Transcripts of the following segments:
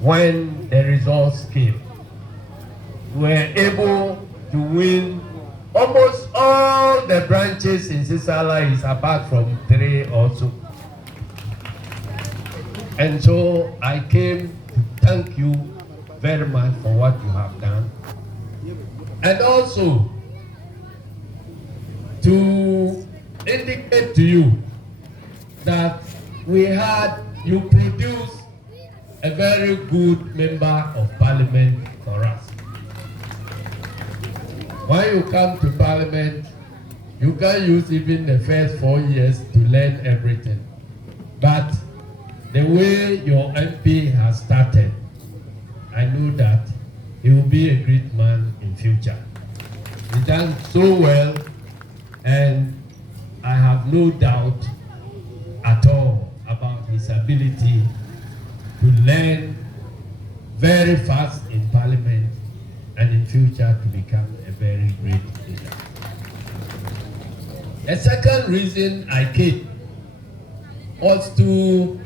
when the results came. We were able to win almost all the branches in Sisala East, apart from 3 or so. And so I came to thank you very much for what you have done. And also to indicate to you that you produced a very good member of parliament for us. When you come to parliament, you can use even the first 4 years to learn everything. But the way your MP has started, I know that he will be a great man in future. He done so well, and I have no doubt at all about his ability to learn very fast in parliament and in future to become a very great leader. The second reason I came was to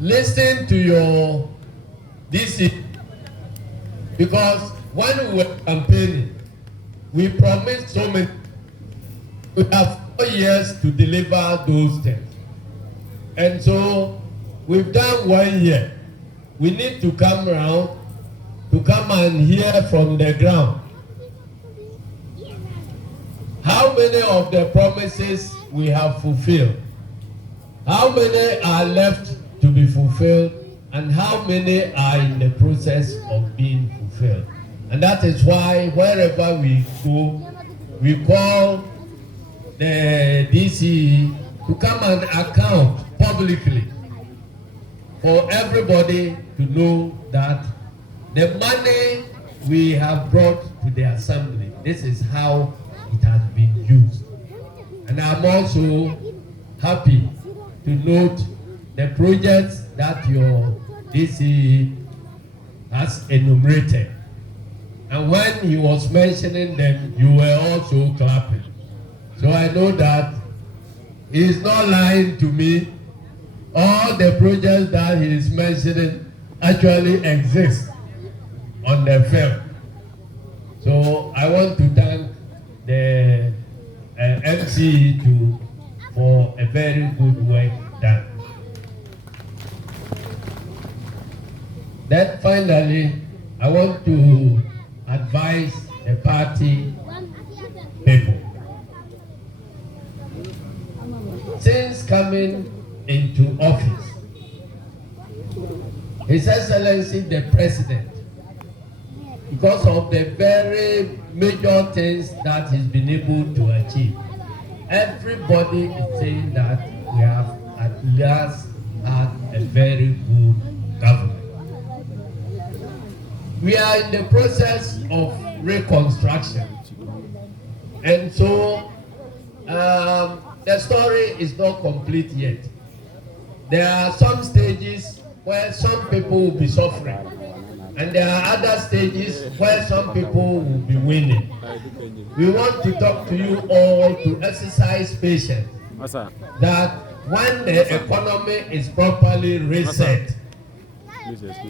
listen to your DC, because when we were campaigning, we promised so many. We have 4 years to deliver those things. And so we've done 1 year. We need to come around to come and hear from the ground. How many of the promises we have fulfilled? How many are left to be fulfilled? And how many are in the process of being fulfilled? And that is why wherever we go, we call the DC to come and account publicly for everybody to know that the money we have brought to the assembly, this is how it has been used. And I'm also happy to note the projects that your DC has enumerated. And when he was mentioning them, you were also clapping. So I know that he is not lying to me. All the projects that he is mentioning actually exist on the film. So I want to thank the MC too for a very good work done. Then finally, I want to advise the party people. Since coming into office, His Excellency the President, because of the very major things that he's been able to achieve, everybody is saying that we have at last had a very good government. We are in the process of reconstruction, and so the story is not complete yet. There are some stages where some people will be suffering, and there are other stages where some people will be winning. We want to talk to you all to exercise patience, that when the economy is properly reset,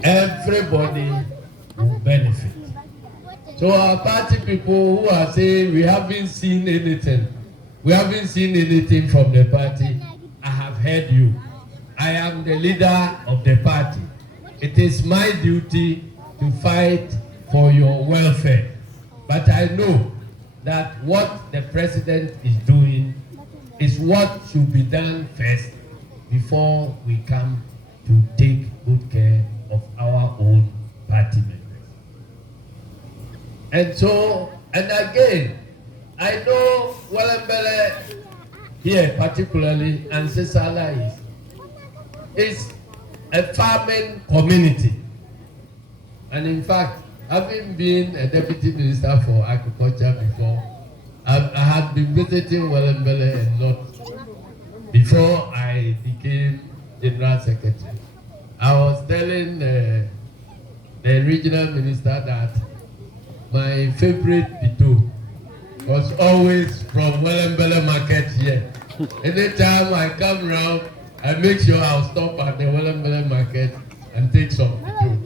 everybody will benefit. So our party people who are saying we haven't seen anything, from the party, I have heard you. I am the leader of the party. It is my duty to fight for your welfare. But I know that what the president is doing is what should be done first before we come to take good care of our own party members. And so, and again, I know welmbelle here particularly, and Sisala is a farming community. And in fact, having been a deputy minister for agriculture before, I had been visiting welmbelle a lot before I became general secretary. I was telling the regional minister that my favorite pito was always from welmbelle market here. Anytime I come around, I make sure I'll stop at the welmbelle market and take some pito.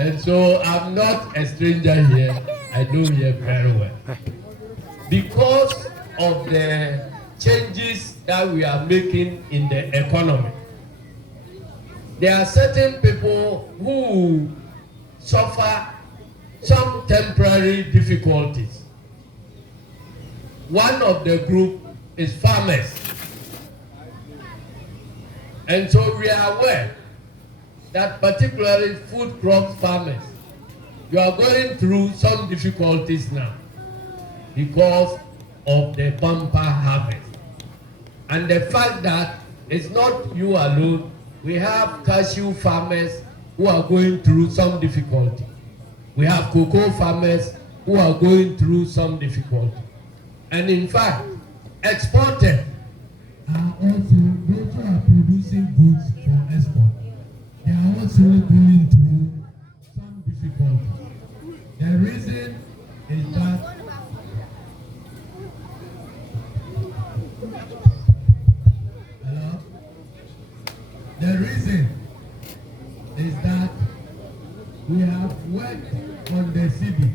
And so I'm not a stranger here. I know here very well. Because of the changes that we are making in the economy, there are certain people who suffer some temporary difficulties. One of the group is farmers. And so we are aware that particularly food crop farmers, you are going through some difficulties now because of the bumper harvest. And the fact that it's not you alone, we have cashew farmers who are going through some difficulty. We have cocoa farmers who are going through some difficulty. And in fact, exporters are also those who are producing goods for export. They are also going through some difficulty. The reason is that the reason is that we have worked on the cedi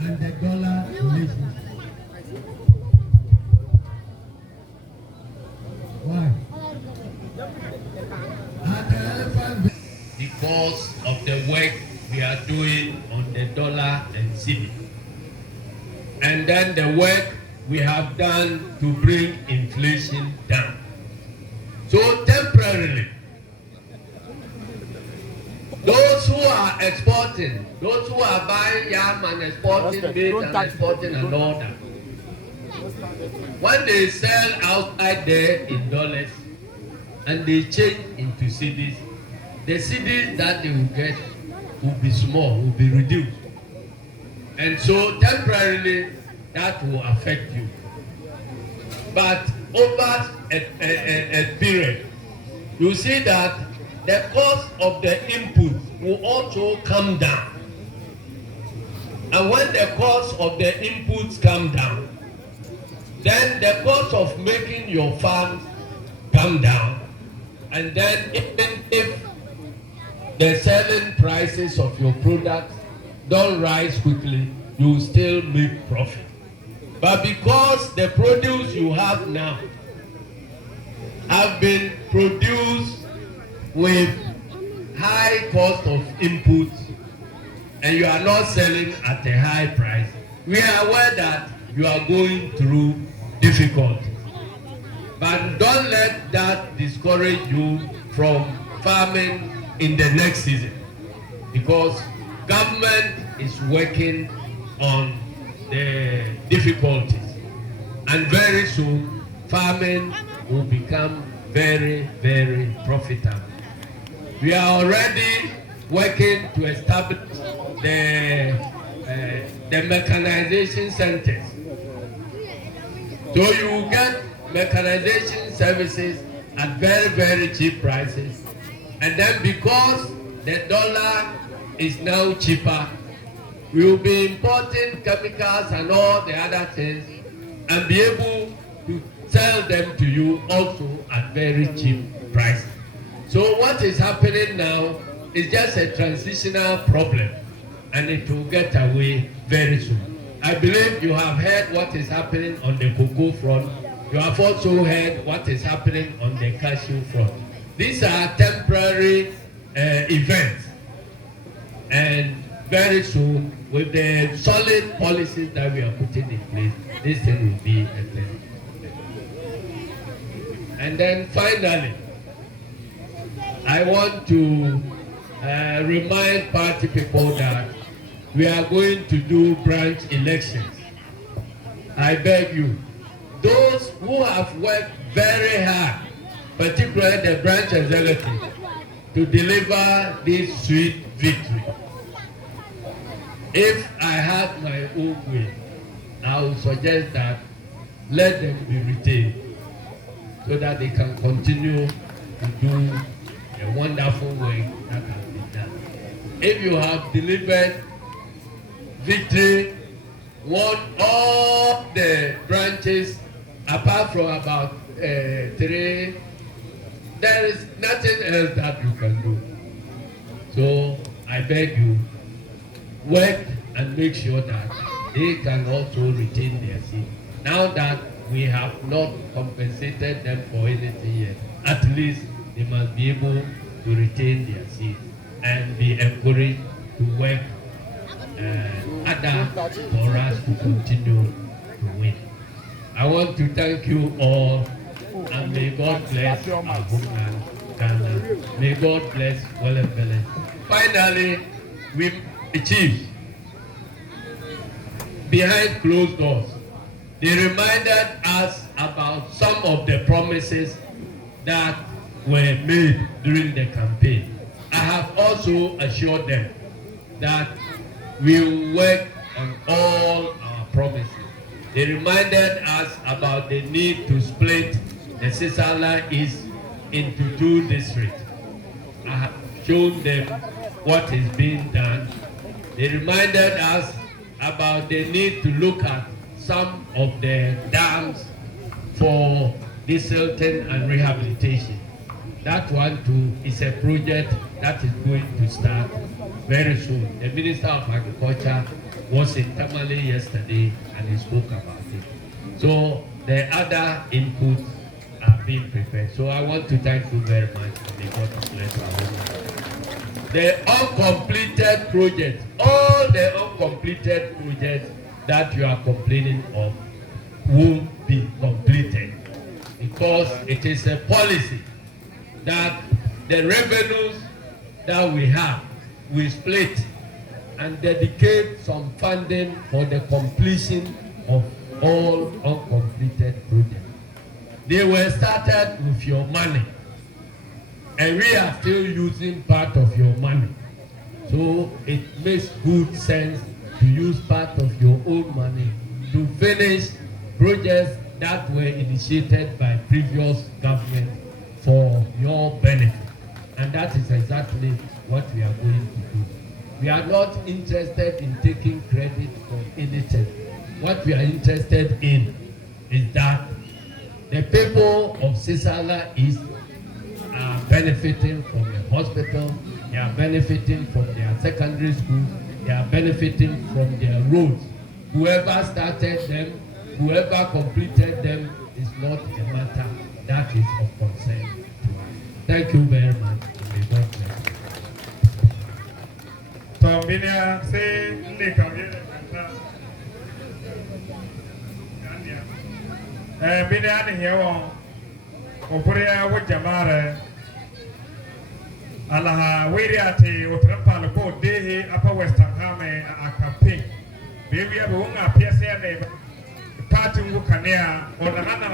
and the dollar relationship. Why? Because of the work we are doing on the dollar and cedi. And then the work we have done to bring inflation down. So temporarily, those who are exporting, those who are buying yam and exporting meat and exporting and all that, when they sell outside there in dollars and they change into cedis, the cedis that they will get will be small, will be reduced. And so temporarily that will affect you. But over a period, you see that the cost of the input will also come down. And when the cost of the inputs come down, then the cost of making your farms come down. And then even if the selling prices of your products don't rise quickly, you still make profit. But because the produce you have now have been produced with high cost of inputs and you are not selling at a high price, we are aware that you are going through difficulty. But don't let that discourage you from farming in the next season, because government is working on the difficulties, and very soon farming will become very, very profitable. We are already working to establish the mechanization centers. So you will get mechanization services at very, very cheap prices. And then because the dollar is now cheaper, we will be importing chemicals and all the other things and be able to sell them to you also at very cheap prices. So what is happening now is just a transitional problem, and it will get away very soon. I believe you have heard what is happening on the cocoa front. You have also heard what is happening on the cashew front. These are temporary events, and very soon, with the solid policies that we are putting in place, this thing will be a thing. And then finally, I want to remind party people that we are going to do branch elections. I beg you, those who have worked very hard, particularly the branch executive, to deliver this sweet victory. If I have my own way, I would suggest that let them be retained so that they can continue to do a wonderful work that has been done. If you have delivered victory, won all the branches apart from about 3, there is nothing else that you can do. So I beg you, work and make sure that they can also retain their seat. Now that we have not compensated them for anything yet, at least they must be able to retain their seat and be encouraged to work harder for us to continue to win. I want to thank you all, and may God bless our homeland, Ghana. May God bless welmbelle. Finally, we achieved behind closed doors. They reminded us about some of the promises that were made during the campaign. I have also assured them that we will work on all our promises. They reminded us about the need to split the Sisala East into 2 districts. I have shown them what is being done. They reminded us about the need to look at some of the dams for desilting and rehabilitation. That one too is a project that is going to start very soon. The Minister of Agriculture was in Tamale yesterday and he spoke about it. So the other inputs are being prepared. So I want to thank you very much and may God bless you. The uncompleted projects, all the uncompleted projects that you are complaining of will be completed, because it is a policy that the revenues that we have, we split and dedicate some funding for the completion of all uncompleted projects. They were started with your money, and we are still using part of your money. So it makes good sense to use part of your own money to finish projects that were initiated by previous government for your benefit. And that is exactly what we are going to do. We are not interested in taking credit for anything. What we are interested in is that the people of Sisala East are benefiting from the hospital, they are benefiting from their secondary schools, they are benefiting from their roads. Whoever started them, whoever completed them is not a matter that is of concern to us. Thank you very much. May God bless you. Tombinia say Binia here Oporia with Jamara Alaha Wiriate Utrapal Go Dehi Upper Western Hame a campaign. Baby Abunga PSA neighbor Party Wukania or the Nana